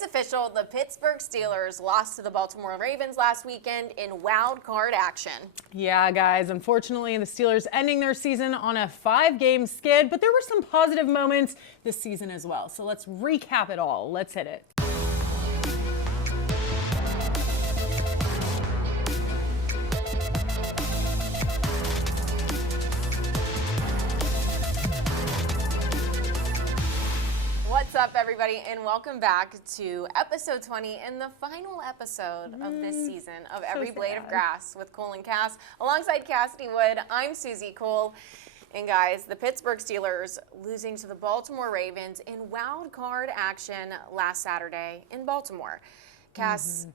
It's official. The Pittsburgh Steelers lost to the Baltimore Ravens last weekend in wild card action. Yeah, guys, unfortunately, the Steelers ending their season on a 5-game skid, but there were some positive moments this season as well. So let's recap it all. Let's hit it. What's up, everybody, and welcome back to episode 20 and the final episode of this season of Every Blade of Grass with Cole and Cass. Alongside Cassidy Wood, I'm Suzie Cole. And guys, the Pittsburgh Steelers losing to the Baltimore Ravens in wild card action last Saturday in Baltimore. Cass,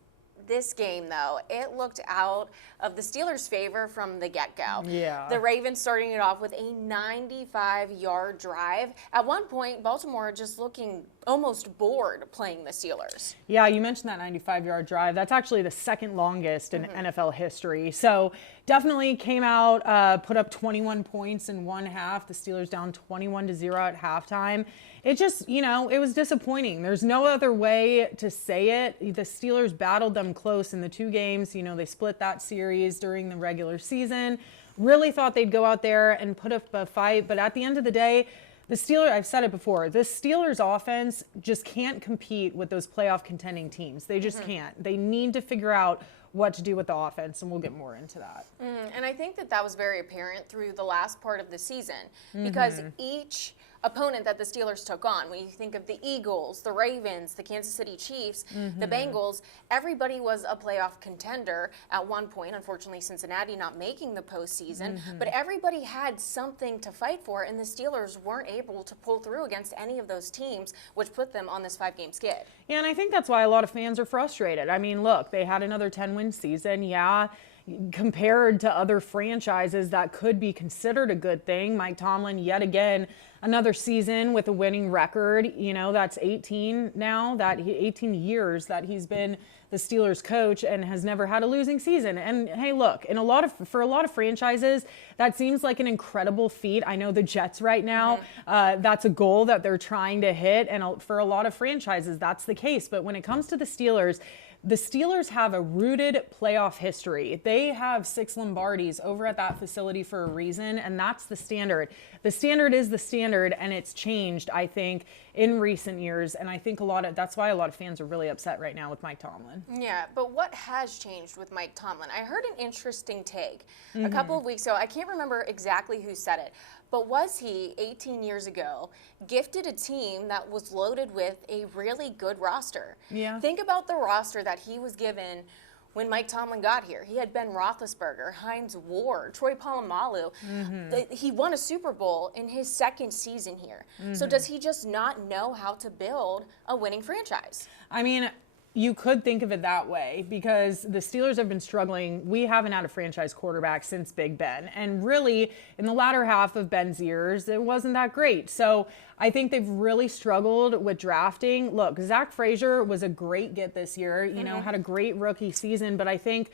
this game, though, it looked out of the Steelers' favor from the get-go. Yeah. The Ravens starting it off with a 95-yard drive. At one point, Baltimore just looking almost bored playing the Steelers. Yeah, you mentioned that 95-yard drive. That's actually the second longest in NFL history. So definitely came out, put up 21 points in one half. The Steelers down 21-0 at halftime. It just, it was disappointing. There's no other way to say it. The Steelers battled them close in the two games. They split that series during the regular season. Really thought they'd go out there and put up a fight. But at the end of the day, the Steelers, I've said it before, the Steelers offense just can't compete with those playoff contending teams. They just can't. They need to figure out what to do with the offense, and we'll get more into that. And I think that was very apparent through the last part of the season because each opponent that the Steelers took on, when you think of the Eagles, the Ravens, the Kansas City Chiefs, the Bengals, everybody was a playoff contender at one point. Unfortunately, Cincinnati not making the postseason, but everybody had something to fight for, and the Steelers weren't able to pull through against any of those teams, which put them on this 5-game skid. Yeah, and I think that's why a lot of fans are frustrated. I mean, look, they had another 10-win season, compared to other franchises that could be considered a good thing. Mike Tomlin, yet again, another season with a winning record. That's 18 now, 18 years that he's been the Steelers coach and has never had a losing season. And hey, look, for a lot of franchises, that seems like an incredible feat. I know the Jets right now, that's a goal that they're trying to hit. And for a lot of franchises, that's the case. But when it comes to the Steelers have a rooted playoff history. They have 6 Lombardis over at that facility for a reason, and that's the standard. The standard is the standard, and it's changed, I think, in recent years, and I think that's why a lot of fans are really upset right now with Mike Tomlin. Yeah, but what has changed with Mike Tomlin? I heard an interesting take a couple of weeks ago. I can't remember exactly who said it, but was he, 18 years ago, gifted a team that was loaded with a really good roster? Yeah. Think about the roster that he was given when Mike Tomlin got here. He had Ben Roethlisberger, Hines Ward, Troy Polamalu. He won a Super Bowl in his second season here. So does he just not know how to build a winning franchise? I mean, you could think of it that way because the Steelers have been struggling. We haven't had a franchise quarterback since Big Ben. And really, in the latter half of Ben's years, it wasn't that great. So I think they've really struggled with drafting. Look, Zach Frazier was a great get this year, had a great rookie season. But I think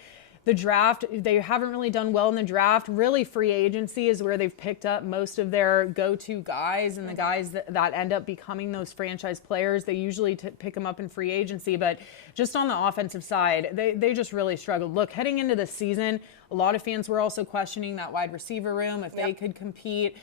the draft, they haven't really done well in the draft. Really, free agency is where they've picked up most of their go-to guys and the guys that end up becoming those franchise players. They usually pick them up in free agency, but just on the offensive side, they just really struggled. Look, heading into the season, a lot of fans were also questioning that wide receiver room, if they could compete.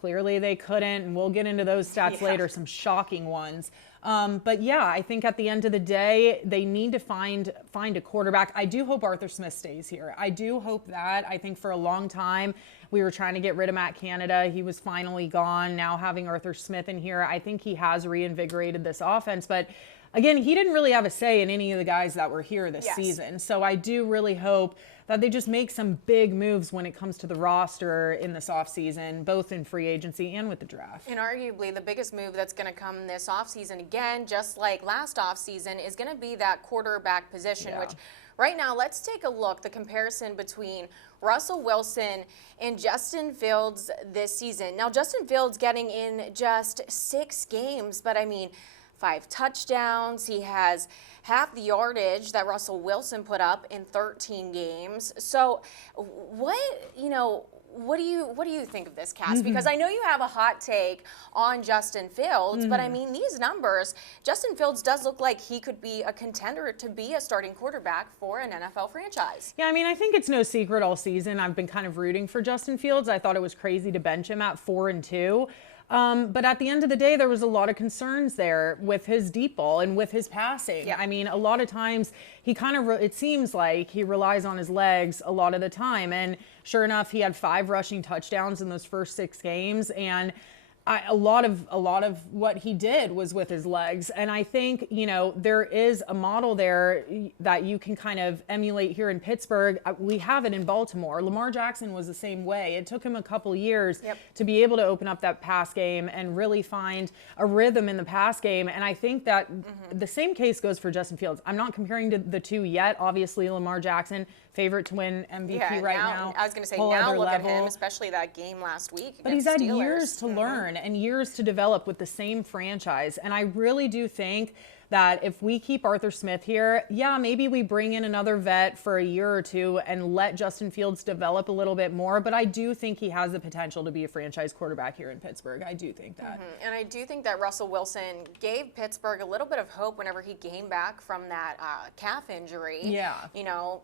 Clearly they couldn't, and we'll get into those stats later, some shocking ones. But yeah, I think at the end of the day, they need to find a quarterback. I do hope Arthur Smith stays here. I do hope that. I think for a long time, we were trying to get rid of Matt Canada. He was finally gone. Now having Arthur Smith in here, I think he has reinvigorated this offense. But again, he didn't really have a say in any of the guys that were here this season. So I do really hope that they just make some big moves when it comes to the roster in this offseason, both in free agency and with the draft. And arguably the biggest move that's going to come this offseason, again, just like last offseason, is going to be that quarterback position, which right now, let's take a look, the comparison between Russell Wilson and Justin Fields this season. Now, Justin Fields getting in just 6 games, but I mean, 5 touchdowns. He has half the yardage that Russell Wilson put up in 13 games. So what do you think of this, Cass? Because I know you have a hot take on Justin Fields, but I mean, these numbers, Justin Fields does look like he could be a contender to be a starting quarterback for an NFL franchise. Yeah, I mean, I think it's no secret all season I've been kind of rooting for Justin Fields. I thought it was crazy to bench him at 4-2. But at the end of the day, there was a lot of concerns there with his deep ball and with his passing. Yeah. I mean, a lot of times he kind of, it seems like he relies on his legs a lot of the time. And sure enough, he had 5 rushing touchdowns in those first 6 games. And a lot of what he did was with his legs. And I think, there is a model there that you can kind of emulate here in Pittsburgh. We have it in Baltimore. Lamar Jackson was the same way. It took him a couple years to be able to open up that pass game and really find a rhythm in the pass game. And I think that the same case goes for Justin Fields. I'm not comparing the two yet. Obviously, Lamar Jackson, favorite to win MVP now. I was going to say, now look at him, especially that game last week. But he's had years to learn and years to develop with the same franchise. And I really do think that if we keep Arthur Smith here, maybe we bring in another vet for a year or two and let Justin Fields develop a little bit more. But I do think he has the potential to be a franchise quarterback here in Pittsburgh. I do think that. And I do think that Russell Wilson gave Pittsburgh a little bit of hope whenever he came back from that calf injury. Yeah.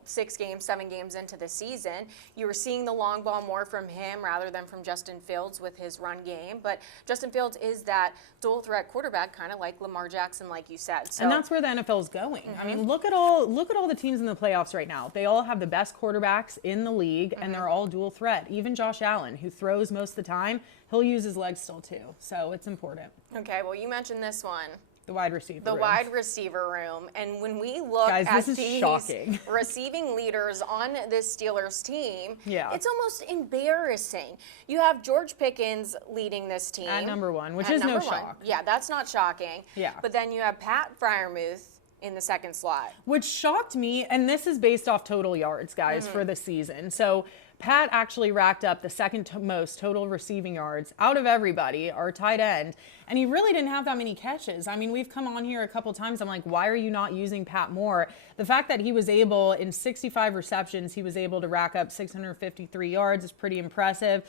6 games, 7 games into the season. You were seeing the long ball more from him rather than from Justin Fields with his run game. But Justin Fields is that dual threat quarterback, kind of like Lamar Jackson, like you said. So, and that's where the NFL is going. I mean, look at all the teams in the playoffs right now. They all have the best quarterbacks in the league, and they're all dual threat. Even Josh Allen, who throws most of the time, he'll use his legs still too. So it's important. Okay, well, you mentioned this one. The wide receiver room. Wide receiver room. And when we look Guys, at this is these shocking. receiving leaders on this Steelers team, Yeah. it's almost embarrassing. You have George Pickens leading this team. At number 1, which is no shock. Yeah, that's not shocking. Yeah. But then you have Pat Freiermuth in the second slot. Which shocked me, and this is based off total yards, guys, for the season. So Pat actually racked up the second most total receiving yards out of everybody, our tight end, and he really didn't have that many catches. I mean, we've come on here a couple times. I'm like, why are you not using Pat more? The fact that he was able, in 65 receptions, he was able to rack up 653 yards is pretty impressive.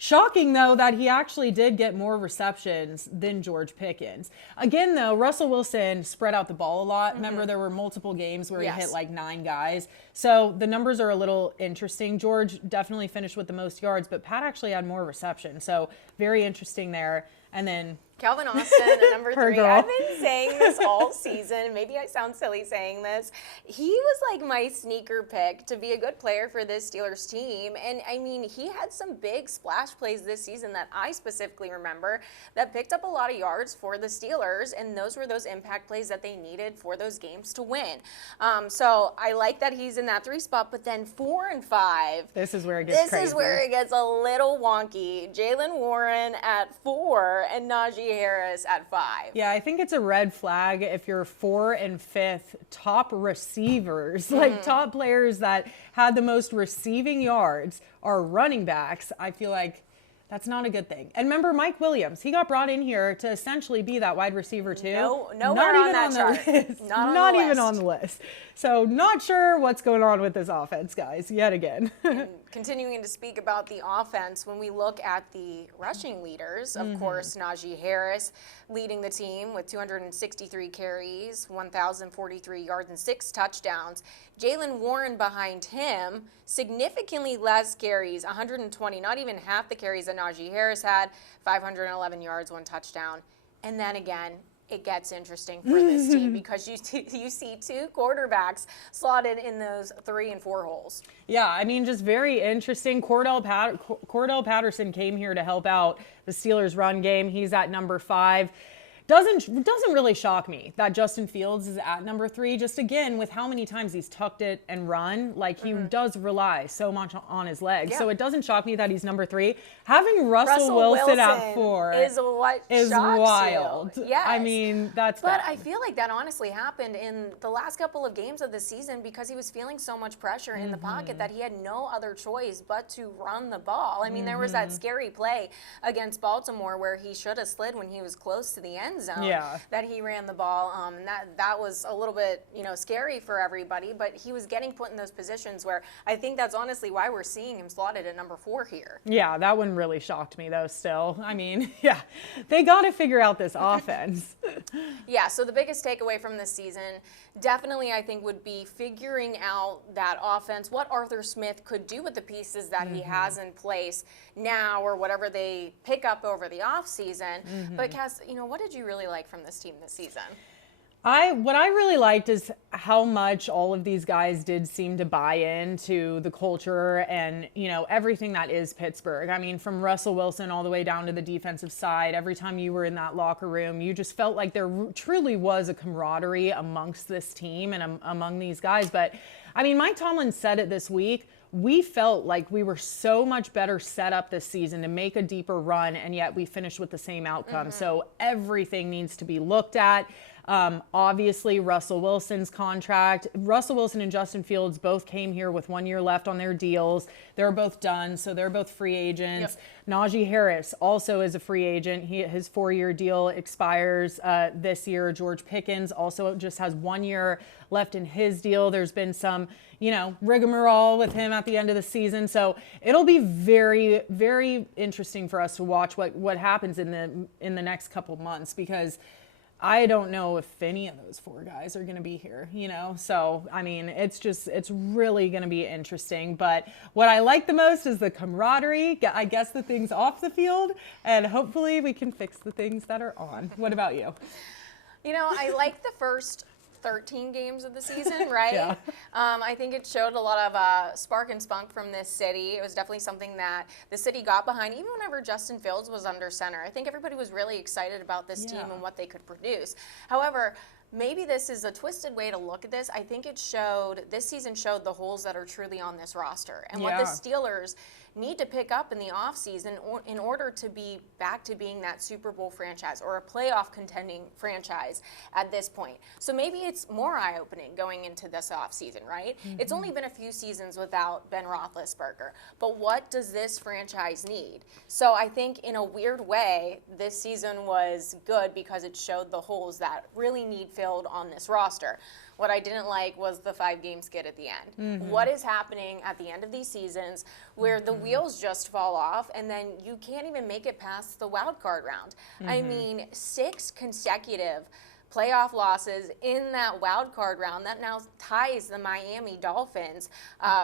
Shocking, though, that he actually did get more receptions than George Pickens. Again, though, Russell Wilson spread out the ball a lot. Remember, there were multiple games where he hit like 9 guys. So the numbers are a little interesting. George definitely finished with the most yards, but Pat actually had more receptions. So very interesting there. And then Calvin Austin at number 3. girl. I've been saying this all season. Maybe I sound silly saying this. He was like my sneaker pick to be a good player for this Steelers team. And I mean, he had some big splash plays this season that I specifically remember that picked up a lot of yards for the Steelers. And those were those impact plays that they needed for those games to win. So I like that he's in that 3 spot. But then 4 and 5. This is where it gets crazy. This is where it gets a little wonky. Jalen Warren at 4 and Najee Harris at 5. Yeah, I think it's a red flag if you're 4th and 5th top receivers, like top players that had the most receiving yards are running backs. I feel like that's not a good thing. And remember, Mike Williams, he got brought in here to essentially be that wide receiver too. Nowhere on that chart. Not even on the list. So not sure what's going on with this offense, guys, yet again. Continuing to speak about the offense, when we look at the rushing leaders, of course, Najee Harris leading the team with 263 carries, 1,043 yards, and 6 touchdowns. Jalen Warren behind him, significantly less carries, 120, not even half the carries that Najee Harris had, 511 yards, 1 touchdown. And then again, it gets interesting for this team because you see 2 quarterbacks slotted in those 3 and 4 holes. Yeah, I mean, just very interesting. Cordell Patterson came here to help out the Steelers' run game. He's at number 5. Doesn't really shock me that Justin Fields is at number 3. Just again, with how many times he's tucked it and run, like he does rely so much on his legs. Yeah. So it doesn't shock me that he's number 3. Having Russell Wilson at 4 is what is wild. Yes. I mean, that's But bad. I feel like that honestly happened in the last couple of games of the season because he was feeling so much pressure in the pocket that he had no other choice but to run the ball. I mean, there was that scary play against Baltimore where he should have slid when he was close to the end end zone Yeah. that he ran the ball. And that was a little bit, scary for everybody, but he was getting put in those positions where I think that's honestly why we're seeing him slotted at number 4 here. Yeah, that one really shocked me, though, still. I mean, yeah, they got to figure out this offense. Yeah, so the biggest takeaway from this season definitely, I think, would be figuring out that offense, what Arthur Smith could do with the pieces that he has in place now or whatever they pick up over the offseason. But, Cass, what did you really like from this team this season? What I really liked is how much all of these guys did seem to buy into the culture and, everything that is Pittsburgh. I mean, from Russell Wilson all the way down to the defensive side, every time you were in that locker room, you just felt like there truly was a camaraderie amongst this team and among these guys. But, I mean, Mike Tomlin said it this week. We felt like we were so much better set up this season to make a deeper run, and yet we finished with the same outcome. So everything needs to be looked at. Obviously, Russell Wilson's contract. Russell Wilson and Justin Fields both came here with 1 year left on their deals. They're both done, so they're both free agents. Yep. Najee Harris also is a free agent. His 4-year deal expires this year. George Pickens also just has 1 year left in his deal. There's been some, rigmarole with him at the end of the season. So it'll be very, very interesting for us to watch what happens in the next couple of months, because I don't know if any of those 4 guys are going to be here, So, I mean, it's really going to be interesting. But what I like the most is the camaraderie, I guess the things off the field, and hopefully we can fix the things that are on. What about you? I like the first 13 games of the season, right? Yeah. I think it showed a lot of spark and spunk from this city. It was definitely something that the city got behind, even whenever Justin Fields was under center. I think everybody was really excited about this team and what they could produce. However, maybe this is a twisted way to look at this. I think this season showed the holes that are truly on this roster and what the Steelers need to pick up in the offseason in order to be back to being that Super Bowl franchise or a playoff contending franchise at this point. So maybe it's more eye-opening going into this offseason, right? It's only been a few seasons without Ben Roethlisberger, but what does this franchise need? So I think in a weird way, this season was good because it showed the holes that really need filled on this roster. What I didn't like was the 5-game skid at the end. What is happening at the end of these seasons where the wheels just fall off and then you can't even make it past the wild card round? I mean, 6 consecutive playoff losses in that wild card round that now ties the Miami Dolphins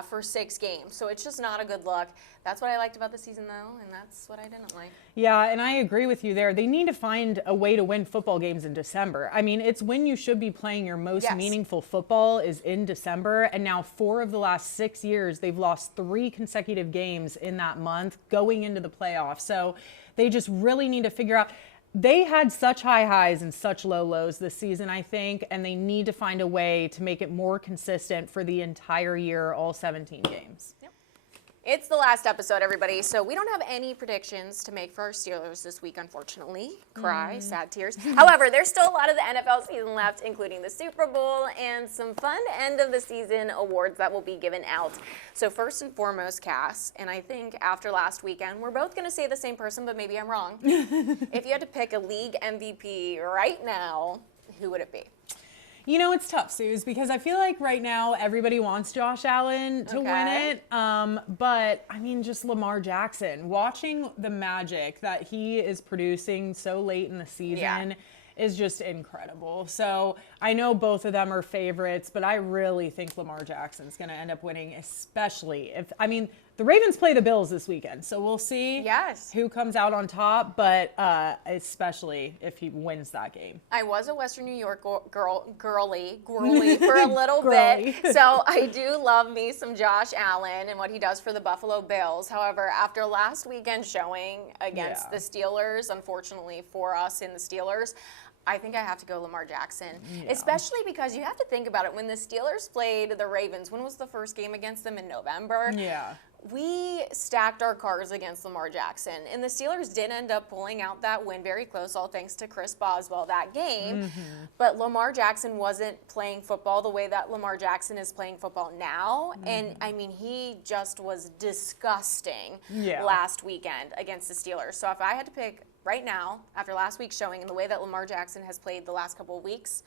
for 6 games. So it's just not a good look. That's what I liked about the season, though, and that's what I didn't like. Yeah, and I agree with you there. They need to find a way to win football games in December. I mean, it's when you should be playing your most meaningful football is in December, and now 4 of the last 6 years, they've lost 3 consecutive games in that month going into the playoffs. So they just really need to figure out. They had such high highs and such low lows this season, I think, and they need to find a way to make it more consistent for the entire year, all 17 games. Yep. It's the last episode, everybody, so we don't have any predictions to make for our Steelers this week, unfortunately. Cry, sad tears. However, there's still a lot of the NFL season left, including the Super Bowl and some fun end-of-the-season awards that will be given out. So first and foremost, Cass, and I think after last weekend, we're both going to say the same person, but maybe I'm wrong. If you had to pick a league MVP right now, who would it be? It's tough, Suze, because I feel like right now everybody wants Josh Allen to win it. But, I mean, just Lamar Jackson. Watching the magic that he is producing so late in the season is just incredible. So I know both of them are favorites, but I really think Lamar Jackson's going to end up winning, especially if, the Ravens play the Bills this weekend, so we'll see who comes out on top, but especially if he wins that game. I was a Western New York girly for a little bit, so I do love me some Josh Allen and what he does for the Buffalo Bills. However, after last weekend's showing against the Steelers, unfortunately for us in the Steelers, I think I have to go Lamar Jackson, especially because you have to think about it. When the Steelers played the Ravens, when was the first game against them? In November? Yeah. We stacked our cards against Lamar Jackson, and the Steelers did end up pulling out that win, very close, all thanks to Chris Boswell that game. But Lamar Jackson wasn't playing football the way that Lamar Jackson is playing football now. And, he just was disgusting last weekend against the Steelers. So if I had to pick right now, after last week's showing and the way that Lamar Jackson has played the last couple of weeks,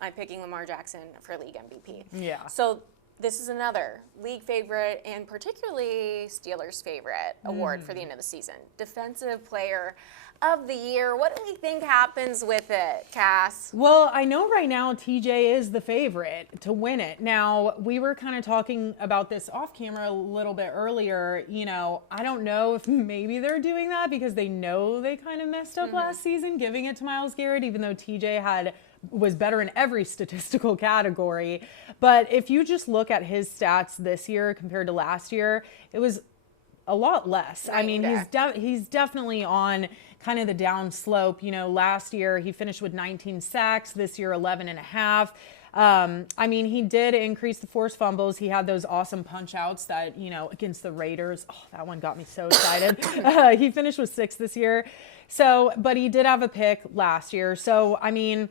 I'm picking Lamar Jackson for league MVP. Yeah. So this is another league favorite and particularly Steelers favorite award for the end of the season. Defensive Player of the Year. What do we think happens with it, Cass? Well, I know right now TJ is the favorite to win it. Now, we were kind of talking about this off camera a little bit earlier. You know, I don't know if maybe they're doing that because they know they kind of messed up last season, giving it to Myles Garrett, even though TJ was better in every statistical category. But if you just look at his stats this year compared to last year, it was a lot less. I mean, he's definitely on kind of the down slope. You know, last year he finished with 19 sacks, this year 11 and a half. I mean, he did increase the forced fumbles. He had those awesome punch outs that, you know, against the Raiders. Oh, that one got me so excited. He finished with 6 this year. So, but he did have a pick last year. So, I mean,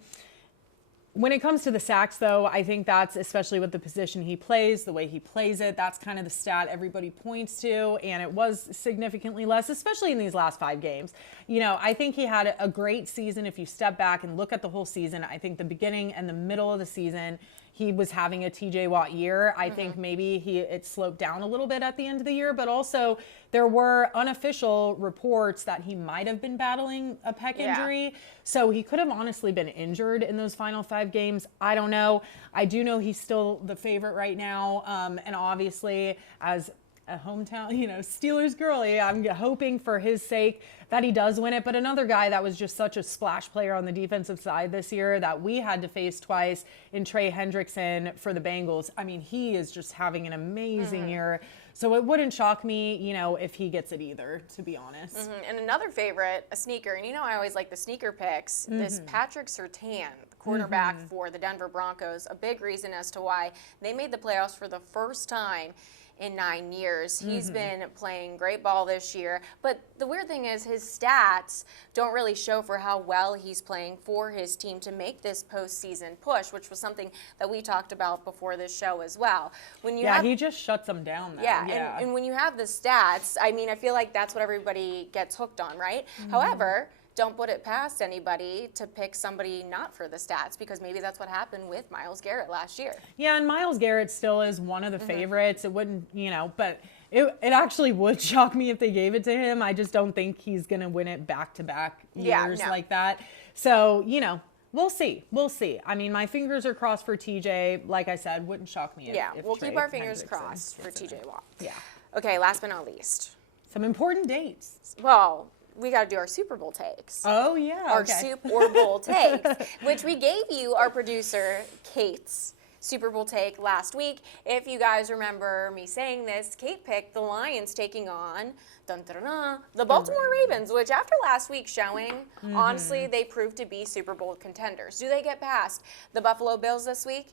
when it comes to the sacks, though, I think that's especially with the position he plays, the way he plays it, that's kind of the stat everybody points to, and it was significantly less, especially in these last 5 games. You know, I think he had a great season. If you step back and look at the whole season, I think the beginning and the middle of the season, he was having a TJ Watt year. I think maybe it sloped down a little bit at the end of the year, but also there were unofficial reports that he might have been battling a pec injury. So he could have honestly been injured in those final 5 games. I don't know. I do know he's still the favorite right now. And obviously, as a hometown, you know, Steelers girly, I'm hoping for his sake that he does win it. But another guy that was just such a splash player on the defensive side this year that we had to face twice in Trey Hendrickson for the Bengals. I mean, he is just having an amazing year. So it wouldn't shock me, you know, if he gets it either, to be honest. And another favorite, a sneaker, and you know I always like the sneaker picks, this Patrick Surtain, the quarterback for the Denver Broncos, a big reason as to why they made the playoffs for the first time in 9 years. He's been playing great ball this year, but the weird thing is his stats don't really show for how well he's playing for his team to make this postseason push, which was something that we talked about before this show as well. When you he just shuts them down there. And when you have the stats, I mean, I feel like that's what everybody gets hooked on, right? However, don't put it past anybody to pick somebody not for the stats, because maybe that's what happened with Myles Garrett last year. Yeah, and Myles Garrett still is one of the favorites. It wouldn't, you know, but it actually would shock me if they gave it to him. I just don't think he's going to win it back-to-back years like that. So, you know, we'll see. We'll see. I mean, my fingers are crossed for TJ. Like I said, wouldn't shock me if we'll Trey keep our fingers Hendrickson crossed for TJ Watt. Yeah. Okay, last but not least. Some important dates. Well, we got to do our Super Bowl takes. Oh, yeah. Our Super Bowl takes, which we gave you our producer, Kate's Super Bowl take last week. If you guys remember me saying this, Kate picked the Lions taking on the Baltimore Ravens, which after last week's showing, honestly, they proved to be Super Bowl contenders. Do they get past the Buffalo Bills this week?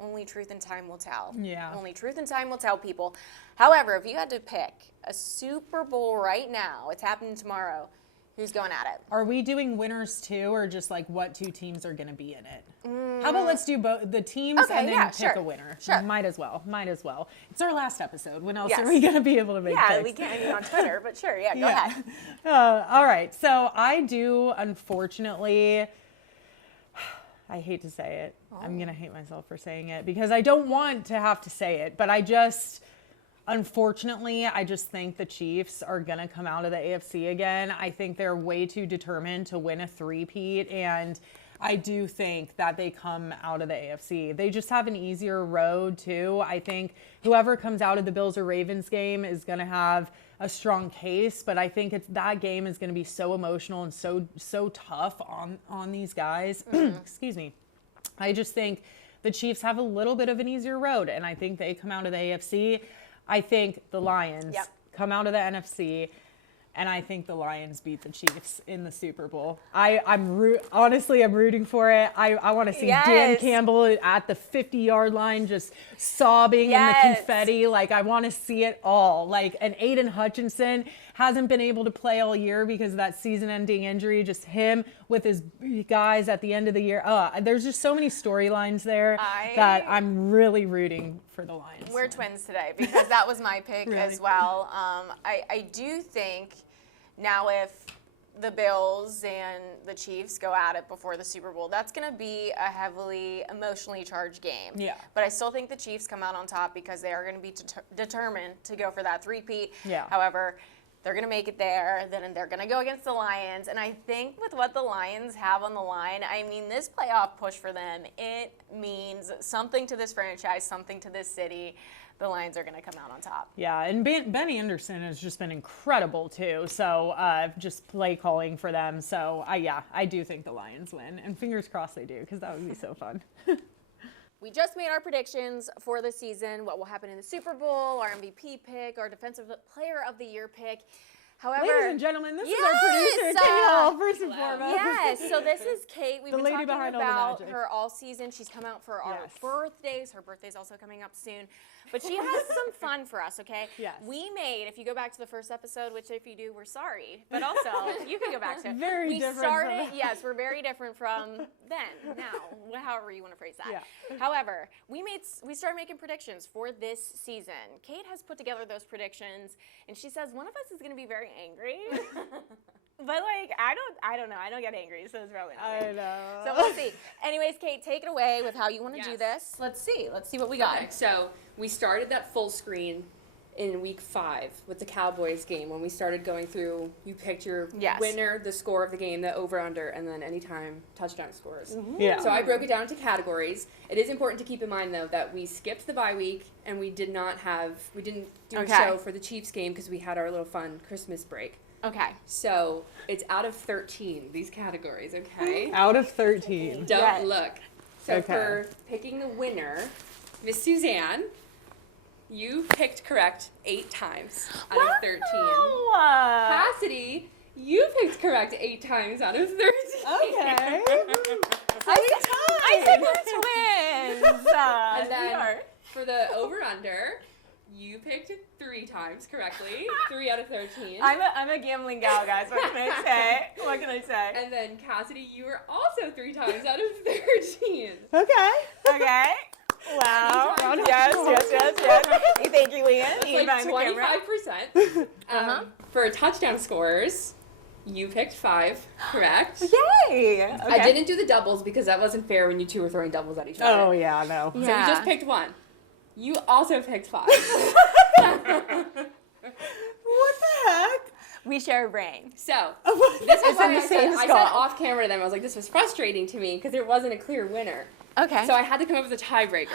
Only truth and time will tell. Yeah. Only truth and time will tell, people. However, if you had to pick a Super Bowl right now, it's happening tomorrow, who's going at it? Are we doing winners too, or just like what 2 teams are going to be in it? How about let's do both the teams and then pick a winner? Sure. Might as well. It's our last episode. When else are we going to be able to make picks? We can't be on Twitter, but sure, go ahead. All right. So I do, unfortunately, I hate to say it. I'm going to hate myself for saying it because I don't want to have to say it, but unfortunately, I just think the Chiefs are going to come out of the AFC again. I think they're way too determined to win a three-peat, and I do think that they come out of the AFC. They just have an easier road, too. I think whoever comes out of the Bills or Ravens game is going to have a strong case, but I think that game is going to be so emotional and so tough on these guys. Excuse me. I just think the Chiefs have a little bit of an easier road, and I think they come out of the AFC. I think the Lions come out of the NFC, and I think the Lions beat the Chiefs in the Super Bowl. Honestly, I'm rooting for it. I want to see Dan Campbell at the 50-yard line just sobbing in the confetti. Like, I want to see it all. Like, and Aiden Hutchinson hasn't been able to play all year because of that season-ending injury. Just him with his guys at the end of the year. There's just so many storylines there that I'm really rooting for the Lions. We're twins today because that was my pick as well. I do think now if the Bills and the Chiefs go at it before the Super Bowl, that's going to be a heavily emotionally charged game. Yeah. But I still think the Chiefs come out on top because they are going to be determined to go for that three-peat. Yeah. However, they're going to make it there, then they're going to go against the Lions. And I think with what the Lions have on the line, I mean, this playoff push for them, it means something to this franchise, something to this city. The Lions are going to come out on top. Yeah, and Ben Anderson has just been incredible too. So just play calling for them. So I do think the Lions win, and fingers crossed they do, because that would be so fun. We just made our predictions for the season, what will happen in the Super Bowl, our MVP pick, our Defensive Player of the Year pick. However, ladies and gentlemen, this is our producer, Kate Hall, first and foremost. Yes, so this is Kate. We've The been lady talking behind all the about magic. her all season. She's come out for our Yes. birthdays. Her birthday's also coming up soon. But she has some fun for us, okay? Yes. We made, if you go back to the first episode, which if you do, we're sorry. But also, you can go back to it. Very we different started, from- yes, we're very different from then, now, however you want to phrase that. Yeah. However, we started making predictions for this season. Kate has put together those predictions, and she says one of us is going to be very angry. But like, I don't know. I don't get angry, so it's probably not me. I know. So we'll see. Anyways, Kate, take it away with how you want to do Yes. this. Let's see what we got. Okay, so we started that full screen in week 5 with the Cowboys game when we started going through. You picked your Yes. winner, the score of the game, the over/under, and then anytime touchdown scores. Yeah. So I broke it down into categories. It is important to keep in mind though that we skipped the bye week and we didn't do Okay. a show for the Chiefs game because we had our little fun Christmas break. Okay. So it's out of 13 these categories. Okay. Out of 13. Don't Yes. look. So Okay. for picking the winner, Miss Suzanne, you picked correct 8 times out of 13. Wow. Cassidy, you picked correct 8 times out of 13. Okay. I said we're twins. And then we are. for the over/under, you picked 3 times correctly, 3 out of 13. I'm a gambling gal, guys. What can I say? What can I say? And then Cassidy, you were also 3 times out of 13. Okay. Okay. Wow. Round of Yes. Thank you, Leanne. That's You like behind the camera. 25%. Uh-huh. For touchdown scores, you picked 5 correct. Yay. Okay. I didn't do the doubles because that wasn't fair when you two were throwing doubles at each other. Oh yeah, no. So you just picked 1. You also picked 5. What the heck? We share a brain. So This this is in why the same I said skull. off camera to them, I was like, this was frustrating to me because there wasn't a clear winner. Okay. So I had to come up with a tiebreaker.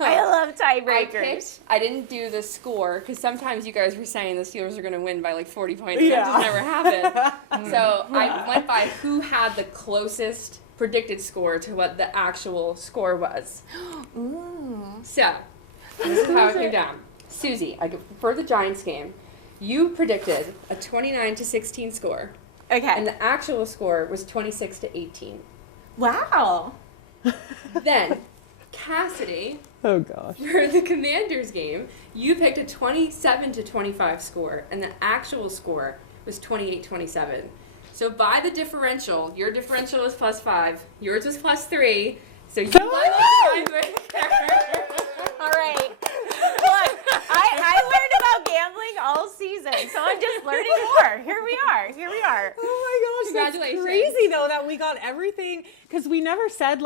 I love I tiebreakers. I didn't do the score because sometimes you guys were saying the Steelers are going to win by like 40 points. Yeah. That just never happened. So I went by who had the closest predicted score to what the actual score was. Ooh. So this is how it came down. Susie, for the Giants game, you predicted a 29-16 score, Okay. and the actual score was 26-18. Wow. Then Cassidy, Oh gosh. for the Commanders game, you picked a 27-25 score, and the actual score was 28-27. So by the differential, your differential was +5, yours was +3, so you won the tiebreaker. All right. Look, I learned about gambling all season, so I'm just learning more. Here we are. Oh my gosh, Congratulations. that's crazy though that we got everything, because we never said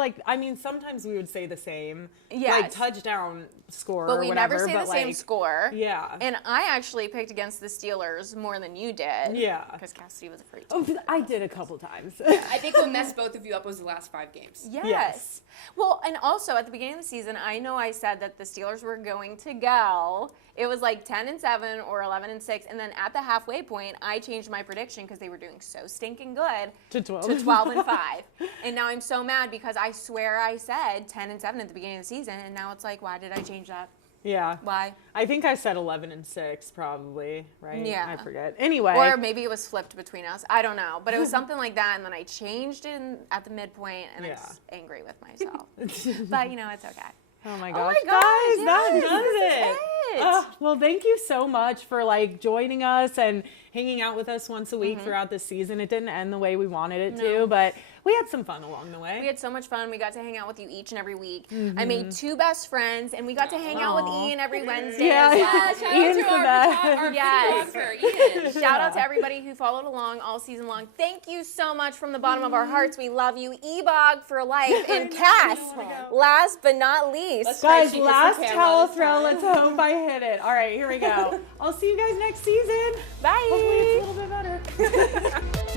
sometimes we would say the same, Yes. touchdown score But or we whatever, never say the but same score. Yeah. And I actually picked against the Steelers more than you did. Yeah. Because Cassidy was afraid to. Oh, but I did a couple times. I think what messed both of you up was the last 5 games. Yes. Well, and also at the beginning of the season, I know I said that the Steelers were going to go. It was like 10-7 or 11-6, and then at the halfway point, I changed my prediction because they were doing so stinking good To 12. to 12-5. And now I'm so mad because I swear I said 10-7 at the beginning of the season, and now it's like, why did I change that? Yeah. Why? I think I said 11-6 probably, right? Yeah. I forget. Anyway. Or maybe it was flipped between us. I don't know. But it was something like that, and then I changed it at the midpoint, and I'm Yeah. just angry with myself. But, it's okay. Oh my Oh gosh. my gosh, Guys, that yes, does this it. is it. Well, thank you so much for like joining us and hanging out with us once a week throughout the season. It didn't end the way we wanted it to, but we had some fun along the way. We had so much fun. We got to hang out with you each and every week. I made 2 best friends, and we got to hang out with Ian every Wednesday as well. Shout out to our Yes. videographer, Ian. Shout out to everybody who followed along all season long. Thank you so much from the bottom of our hearts. We love you. E-Bog for life. And Cass, last but not least. Guys, last towel throw. Let's hope I hit it. All right, here we go. I'll see you guys next season. Bye. Hopefully it's a little bit better.